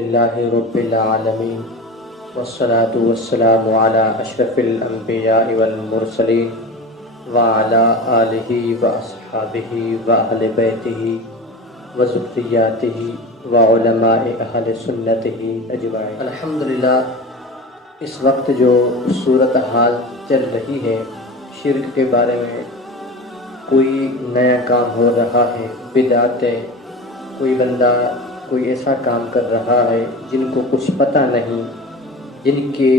للہ رب العالمین والصلاة والسلام علی اشرف الانبیاء والمرسلین وعلی آلہ واصحابہ واہل بیتہ وذریاتہ وعلماء اہل سنتہ اجمعین۔ الحمدللہ، اس وقت جو صورتحال چل رہی ہے شرک کے بارے میں، کوئی نیا کام ہو رہا ہے، بدعتیں، کوئی بندہ کوئی ایسا کام کر رہا ہے جن کو کچھ پتہ نہیں، جن کے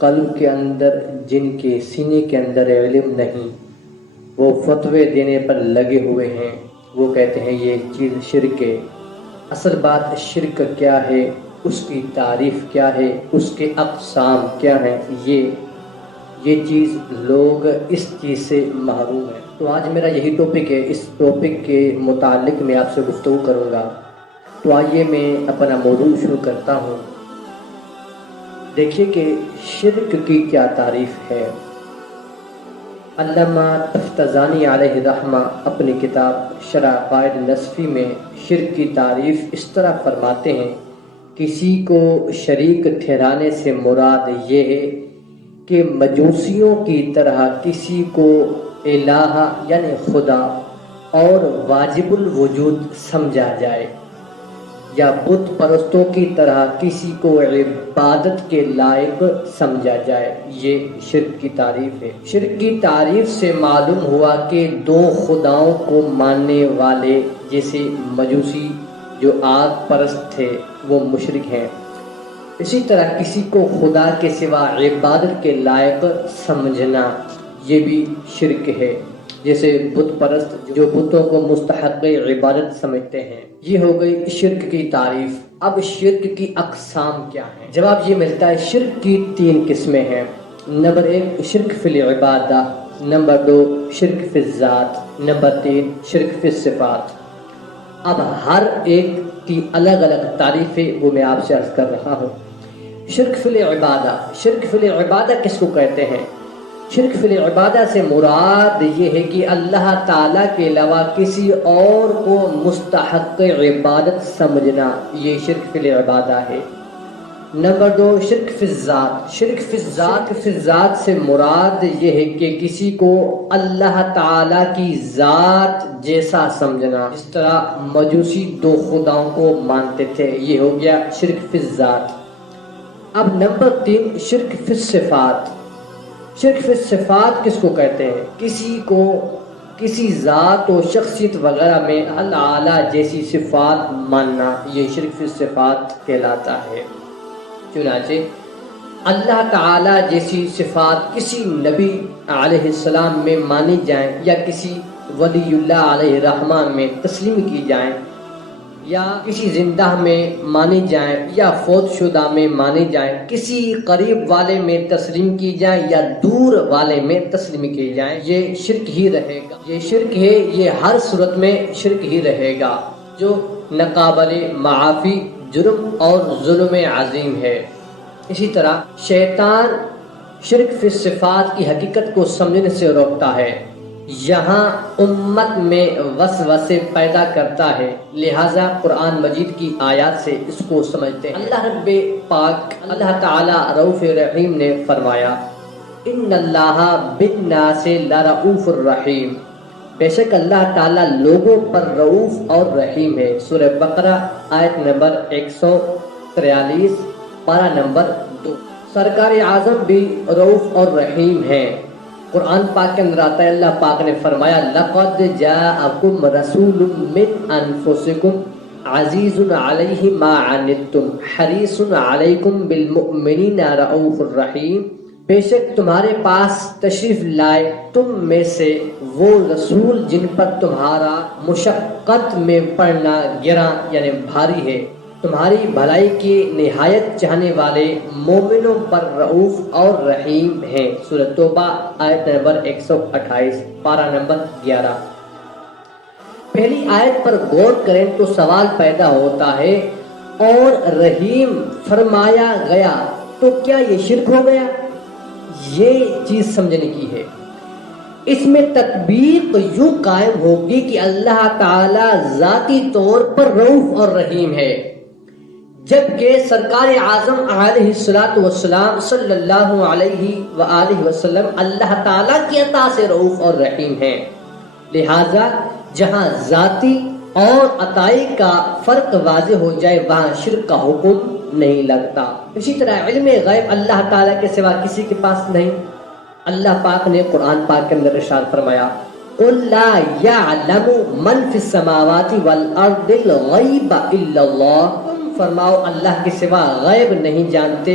قلب کے اندر، جن کے سینے کے اندر علم نہیں، وہ فتوے دینے پر لگے ہوئے ہیں، وہ کہتے ہیں یہ چیز شرک ہے۔ اصل بات شرک کیا ہے، اس کی تعریف کیا ہے، اس کے اقسام کیا ہیں، یہ چیز لوگ اس چیز سے محروم ہیں۔ تو آج میرا یہی ٹاپک ہے، اس ٹاپک کے متعلق میں آپ سے گفتگو کروں گا۔ تو آئیے میں اپنا موضوع شروع کرتا ہوں۔ دیکھیے کہ شرک کی کیا تعریف ہے۔ علامہ تفتزانی علیہ رحمہ اپنی کتاب شرح عقائد نصفی میں شرک کی تعریف اس طرح فرماتے ہیں: کسی کو شریک ٹھہرانے سے مراد یہ ہے کہ مجوسیوں کی طرح کسی کو الہ یعنی خدا اور واجب الوجود سمجھا جائے، یا بت پرستوں کی طرح کسی کو عبادت کے لائق سمجھا جائے۔ یہ شرک کی تعریف ہے۔ شرک کی تعریف سے معلوم ہوا کہ دو خداؤں کو ماننے والے جیسے مجوسی جو آگ پرست تھے وہ مشرک ہیں، اسی طرح کسی کو خدا کے سوا عبادت کے لائق سمجھنا یہ بھی شرک ہے، جیسے بت پرست جو بتوں کو مستحق عبادت سمجھتے ہیں۔ یہ ہو گئی شرک کی تعریف۔ اب شرک کی اقسام کیا ہیں؟ جواب یہ ملتا ہے شرک کی 3 قسمیں ہیں۔ نمبر 1 شرک فی العبادہ، نمبر 2 شرک فی الذات، نمبر 3 شرک فی الصفات۔ اب ہر ایک کی الگ الگ تعریفیں وہ میں آپ سے عرض کر رہا ہوں۔ شرک فی العبادہ، شرک فی العبادہ کس کو کہتے ہیں؟ شرک فی العبادہ سے مراد یہ ہے کہ اللہ تعالیٰ کے علاوہ کسی اور کو مستحق عبادت سمجھنا، یہ شرک فی العبادہ ہے۔ نمبر 2 شرک فی الذات، شرک فی الذات سے مراد یہ ہے کہ کسی کو اللہ تعالیٰ کی ذات جیسا سمجھنا، اس طرح مجوسی 2 خداؤں کو مانتے تھے، یہ ہو گیا شرک فی الذات۔ اب نمبر 3 شرک فی الصفات۔ شرک فی الصفات کس کو کہتے ہیں؟ کسی کو کسی ذات و شخصیت وغیرہ میں اللہ اعلیٰ جیسی صفات ماننا، یہ شرک فی الصفات کہلاتا ہے۔ چنانچہ اللہ تعالیٰ جیسی صفات کسی نبی علیہ السلام میں مانی جائیں، یا کسی ولی اللہ علیہ الرحمن میں تسلیم کی جائیں، یا کسی زندہ میں مانی جائیں، یا فوت شدہ میں مانی جائیں، کسی قریب والے میں تسلیم کی جائیں یا دور والے میں تسلیم کی جائیں، یہ شرک ہی رہے گا۔ یہ شرک ہے، یہ ہر صورت میں شرک ہی رہے گا، جو ناقابل معافی جرم اور ظلم عظیم ہے۔ اسی طرح شیطان شرک فی الصفات کی حقیقت کو سمجھنے سے روکتا ہے، یہاں امت میں وسوسے پیدا کرتا ہے، لہٰذا قرآن مجید کی آیات سے اس کو سمجھتے ہیں۔ اللہ رب پاک، اللہ تعالی رؤوف رحیم نے فرمایا: ان اللہ بالناس لرؤوف الرحیم، بے شک اللہ تعالیٰ لوگوں پر رؤوف اور رحیم ہے۔ سورہ بقرہ آیت نمبر 143، پارہ نمبر 2۔ سرکار اعظم بھی رؤوف اور رحیم ہیں۔ قرآن پاک کے اندر آتا ہے، اللہ پاک نے فرمایا: لقد جاءکم رسول من انفسکم عزیز علیہ ما عنتم حریص علیکم بالمؤمنین رؤوف الرحیم، بے شک تمہارے پاس تشریف لائے تم میں سے وہ رسول جن پر تمہارا مشقت میں پڑنا گراں یعنی بھاری ہے، تمہاری بھلائی کی نہایت چاہنے والے مومنوں پر رؤوف اور رحیم ہیں۔ سورۃ توبہ آیت نمبر 128، پارہ نمبر 11۔ پہلی آیت پر غور کریں تو سوال پیدا ہوتا ہے، اور رحیم فرمایا گیا تو کیا یہ شرک ہو گیا؟ یہ چیز سمجھنے کی ہے۔ اس میں تطبیق یوں قائم ہوگی کہ اللہ تعالی ذاتی طور پر رؤوف اور رحیم ہے، جبکہ سرکار اعظم علیہ الصلوۃ والسلام صلی اللہ علیہ وآلہ وسلم اللہ تعالیٰ کی عطا سے رؤوف اور رحیم ہیں، لہذا جہاں ذاتی اور عطائی کا فرق واضح ہو جائے وہاں شرک کا حکم نہیں لگتا۔ اسی طرح علم غیب اللہ تعالیٰ کے سوا کسی کے پاس نہیں۔ اللہ پاک نے قرآن پاک کے اندر ارشاد فرمایا قُلْ لَا يَعْلَمُ مَنْ فِي السَّمَاوَاتِ وَالْأَرْضِ الْغَيْبَ إِلَّا اللَّهُ، فرماؤ اللہ کے سوا غیب نہیں جانتے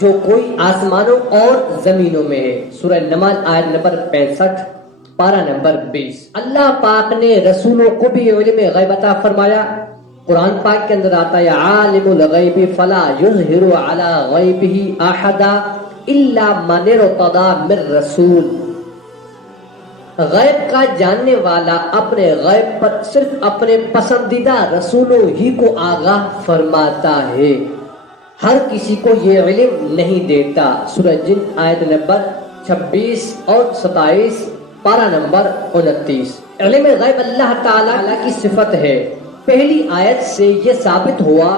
جو کوئی آسمانوں اور زمینوں میں ہے۔ سورہ نمل آیت نمبر 65 پارہ نمبر 20۔ اللہ پاک نے رسولوں کو بھی علم غیب عطا فرمایا۔ قرآن پاک کے اندر آتا ہے عالم الغیب فلا یظہر علی غیبہ احدا الا من ارتضی من رسول، غیب کا جاننے والا اپنے غیب پر صرف اپنے پسندیدہ رسولوں ہی کو آگاہ فرماتا ہے، ہر کسی کو یہ علم نہیں دیتا۔ سورہ جن آیت نمبر 26 اور 27 پارہ نمبر 29۔ علم غیب اللہ تعالیٰ کی صفت ہے، پہلی آیت سے یہ ثابت ہوا،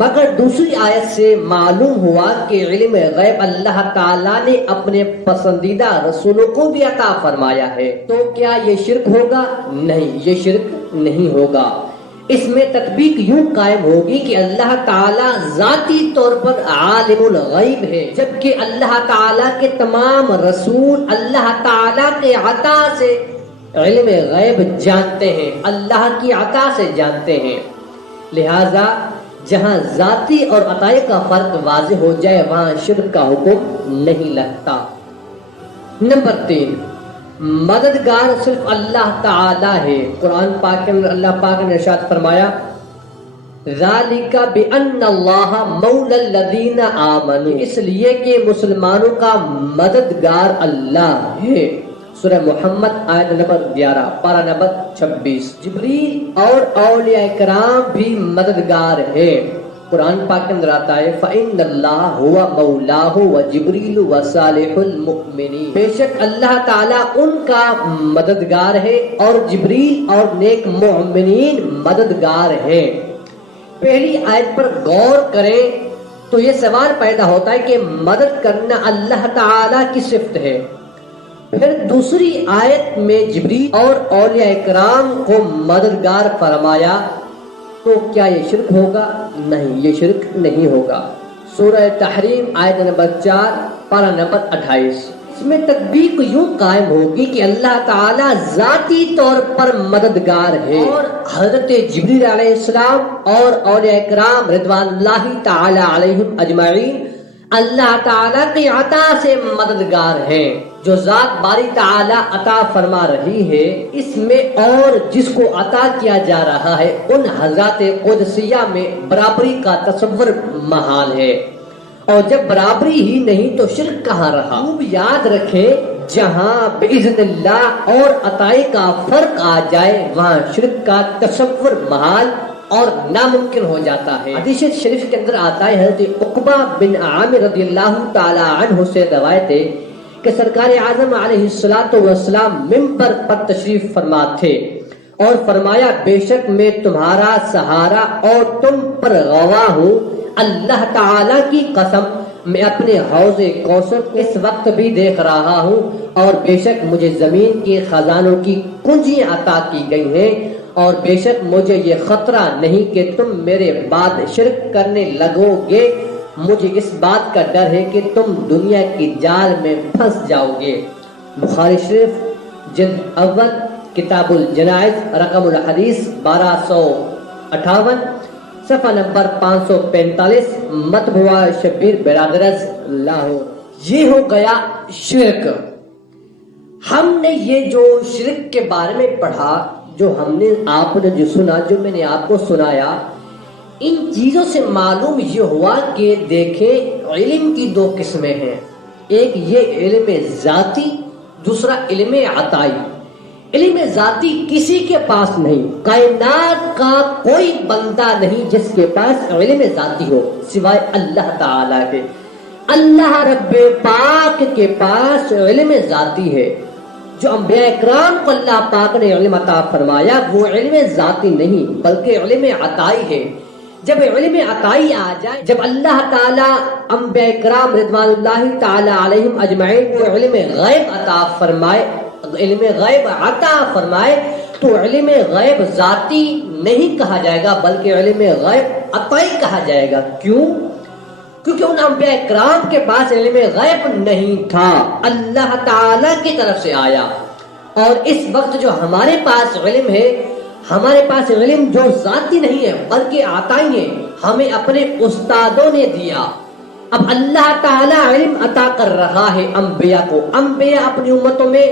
مگر دوسری آیت سے معلوم ہوا کہ علم غیب اللہ تعالیٰ نے اپنے پسندیدہ رسولوں کو بھی عطا فرمایا ہے۔ تو کیا یہ شرک ہوگا؟ نہیں، یہ شرک نہیں ہوگا۔ اس میں تطبیق یوں قائم ہوگی کہ اللہ تعالیٰ ذاتی طور پر عالم الغیب ہے، جبکہ اللہ تعالیٰ کے تمام رسول اللہ تعالیٰ کے عطا سے علم غیب جانتے ہیں، اللہ کی عطا سے جانتے ہیں، لہذا جہاں ذاتی اور عطائی کا فرق واضح ہو جائے وہاں شرک کا حکم نہیں لگتا۔ نمبر 3، مددگار صرف اللہ تعالی ہے۔ قرآن پاک کے اندر اللہ پاک نے ارشاد فرمایا ذالک بان اللہ مولی الذین آمنوا، اس لیے کہ مسلمانوں کا مددگار اللہ ہے۔ سورہ محمد آیت نمبر 11 پارہ نمبر 26۔ جبریل اور اولیاء کرام بھی مددگار ہے۔ قرآن پاک کے اندر آتا ہے فإن اللہ هو مولاه وجبریل وصالح المؤمنین، بے شک اللہ تعالیٰ ان کا مددگار ہے اور جبریل اور نیک مومنین مددگار ہے۔ پہلی آیت پر غور کریں تو یہ سوال پیدا ہوتا ہے کہ مدد کرنا اللہ تعالیٰ کی صفت ہے، پھر دوسری آیت میں جبریل اور اولیاء کرام کو مددگار فرمایا، تو کیا یہ شرک ہوگا؟ نہیں، یہ شرک نہیں ہوگا۔ سورہ تحریم آیت نمبر 4 پارہ نمبر 28۔ اس میں تطبیق یوں قائم ہوگی کہ اللہ تعالیٰ ذاتی طور پر مددگار ہے اور حضرت جبریل علیہ السلام اور اولیاء کرام رضوان اللہ تعالی علیہم اجمعین اللہ تعالیٰ کی عطا سے مددگار ہیں۔ جو ذات باری تعالیٰ عطا فرما رہی ہے، اس میں اور جس کو عطا کیا جا رہا ہے ان حضرات قدسیہ میں برابری کا تصور محال ہے، اور جب برابری ہی نہیں تو شرک کہاں رہا؟ خوب یاد رکھیں، جہاں باذن اللہ اور عطائی کا فرق آ جائے وہاں شرک کا تصور محال اور ناممکن ہو جاتا ہے۔ حدیث شریف کے اندر آتا ہے حضرت عقبہ بن عامر رضی اللہ تعالی عنہ سے روایت ہے کہ سرکار اعظم علیہ الصلوۃ والسلام ممبر پر تشریف فرما تھے اور فرمایا بے شک میں تمہارا سہارا اور تم پر گواہ ہوں، اللہ تعالی کی قسم میں اپنے حوض کوثر اس وقت بھی دیکھ رہا ہوں، اور بے شک مجھے زمین کے خزانوں کی کنجیاں عطا کی گئی ہیں، اور بے شک مجھے یہ خطرہ نہیں کہ تم میرے بعد شرک کرنے لگو گے، مجھے اس بات کا ڈر ہے کہ تم دنیا کی جال میں پھنس جاؤ گے۔ بخاری شریف جلد اول کتاب الجنائز رقم الحدیث 1258 صفحہ نمبر 545 مطبوعہ شبیر برادرز لاہور۔ یہ ہو گیا شرک۔ ہم نے یہ جو شرک کے بارے میں پڑھا، جو ہم نے آپ نے جو سنا، جو میں نے آپ کو سنایا، ان چیزوں سے معلوم یہ ہوا کہ دیکھیں علم کی دو قسمیں ہیں، ایک یہ علم ذاتی، دوسرا علم عطائی۔ علم ذاتی کسی کے پاس نہیں، کائنات کا کوئی بندہ نہیں جس کے پاس علم ذاتی ہو سوائے اللہ تعالیٰ کے۔ اللہ رب پاک کے پاس علم ذاتی ہے۔ جو انبیاء اکرام کو اللہ پاک نے علم عطا فرمایا وہ علم ذاتی نہیں بلکہ علم عطائی ہے، جب علم عطائی آ جائے، جب اللہ تعالیٰ انبیاء کرام رضوان اللہ تعالی علیہم اجمعین کو علم غیب عطا فرمائے، علم غیب عطا فرمائے، تو علم غیب ذاتی نہیں کہا جائے گا بلکہ علم غیب عطائی کہا جائے گا۔ کیوں؟ کیونکہ ان انبیاء کرام کے پاس علم غیب نہیں تھا، اللہ تعالیٰ کی طرف سے آیا۔ اور اس وقت جو ہمارے پاس علم ہے، ہمارے پاس علم جو ذاتی نہیں ہے بلکہ عطائی ہے، ہمیں اپنے استادوں نے دیا۔ اب اللہ تعالیٰ علم عطا کر رہا ہے انبیاء کو، انبیاء اپنی امتوں میں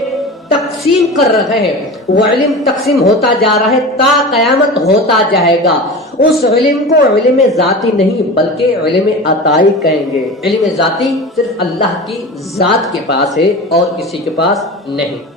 تقسیم کر رہے ہیں، وہ علم تقسیم ہوتا جا رہا ہے، تا قیامت ہوتا جائے گا۔ اس علم کو علم ذاتی نہیں بلکہ علم عطائی کہیں گے۔ علم ذاتی صرف اللہ کی ذات کے پاس ہے اور کسی کے پاس نہیں۔